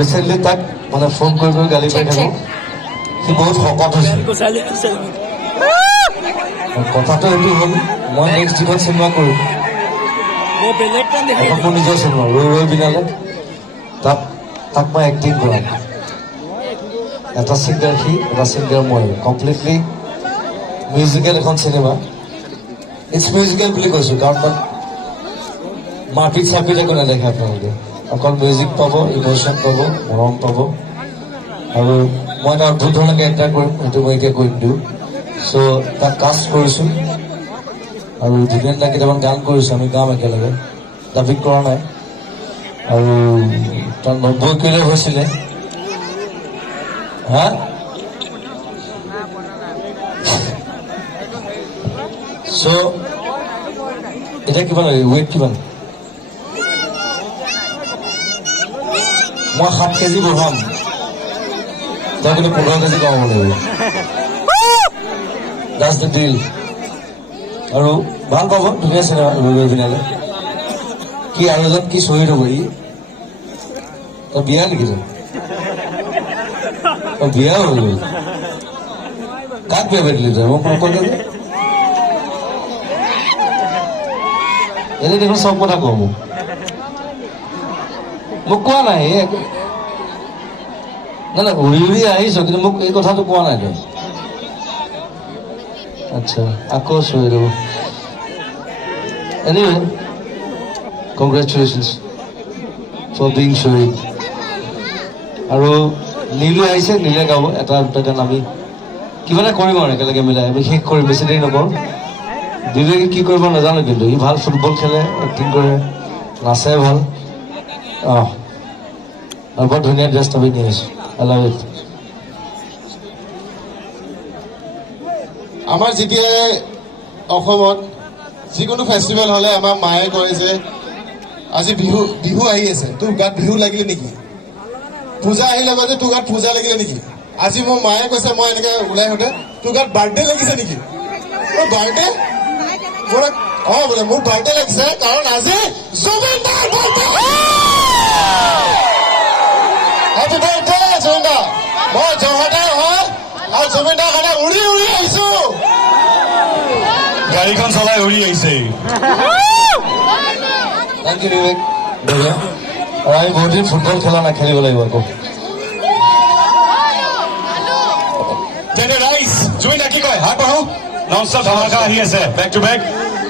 Recently তাক মানে phone কৰি গালি পাই থাকোঁ সি বহুত শকত হৈছে কথাটো এইটো হ'ল মই নেক্সট যিখন চিনেমা কৰিম মোৰ নিজৰ চিনেমা ৰৈ ৰৈ বিনালে তাক মই এক্টিং কৰাম এটা ছিংগাৰ সি এটা ছিংগাৰ মই কমপ্লিটলি মিউজিকেল এখন চিনেমা ইটছ মিউজিকেল বুলি কৈছোঁ কাৰণ তাত মাৰপিট চাৰপিট একো নেদেখে আপোনালোকে অকল মিউজিক পাব ইম'শ্যন পাব মৰম পাব আৰু মই এটা অদ্ভুত ধৰণৰ কেৰেক্টাৰ কৰিম সেইটো মই এতিয়া কৰি দিওঁ চ' তাক কাষ্ট কৰিছোঁ আৰু ধুনীয়া ধুনীয়া কেইটামান গান কৰিছোঁ আমি গাম একেলগে ডাবিং কৰা নাই আৰু তাৰ 90 কিলো হৈছিলে হা চ' এতিয়া কিমান ৱেইট কিমান মই 7 কেজি বঢ়াম তই কিন্তু 15 কেজি কমাব লাগিব that's the deal আৰু ভাল পাব ধুনীয়া চিনেমা ৰৈ পিনালে কি আৰু এজন কি শ্বহীদ হ'ব ই তই বিয়া নেকি তই বিয়া হৈ গ'ল কাক বিয়া পাতিলি তই মোক নক'লে যে এনে দেখোন চব কথা কওঁ মোক কোৱা নাই নাই নাই উৰি উৰি আহিছ কিন্তু মোক এই কথাটো কোৱা নাই তই আচ্ছা আকৌ শ্বহীদ হ'ব এনিৱে কংগ্ৰেচুলেশ্যনছ ফৰ বিং শ্বহীদ আৰু নীলু আহিছে নীলে গাব এটা দুটা গান আমি কিবা এটা কৰিম আৰু একেলগে মিলাই আমি শেষ কৰিম বেছি দেৰি নকৰোঁ বিবেকে কি কৰিব নাজানো কিন্তু সি ভাল ফুটবল খেলে এক্টিং কৰে নাচে ভাল আৰু বৰ ধুনীয়া ড্ৰেছ আমি নি আহিছোঁ আই লাভ ইট আমাৰ যেতিয়াই অসমত যিকোনো ফেষ্টিভেল হ'লে আমাৰ মায়ে কয় যে আজি বিহু আহি আছে তোৰ গাত বিহু লাগিলে নেকি পূজা আহিলে কয় যে তোৰ গাত পূজা লাগিলে নেকি আজি মোৰ মায়ে কৈছে মই এনেকৈ ওলাই আহোঁতে তোৰ গাত বাৰ্থডে লাগিছে নেকি মোৰ বাৰ্থডে মোৰ বোলে মোৰ বাৰ্থডে লাগিছে কাৰণ আজি জুবিন দাৰ বাৰ্থডে হেপী বাৰ্থডে জুবিন দা মই যোৰহাটৰ হয় আৰু জুবিন দাৰ কাৰণে উৰি উৰি আহিছো গাড়ীখন চলাই উৰি আহিছে থেংক ইউ বিবেক বঢ়িয়া আৰু আমি বহুত দিন ফুটবল খেলা নাই খেলিব লাগিব আকৌ জুবিন দা কি কয় হাত বাঢ়ো নন-ষ্টপ ধামাকা আহি আছে back to back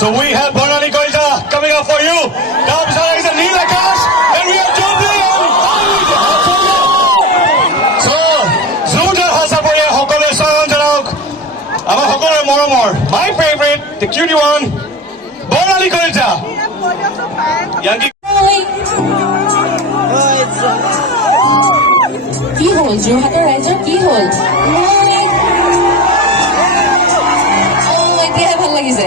So we have Baruah coming up for you. তাৰপিছত আহিছে নীল আকাশ and we have Zublee So জোৰদাৰ হাছা পৰি সকলোৱে স্বাগতম জনাওক আমাৰ সকলোৰে মৰমৰ my favorite the cutie one Baruah কি হ'ল যোৰহাটৰ ৰাইজৰ কি হ'ল এতিয়াহে ভাল লাগিছে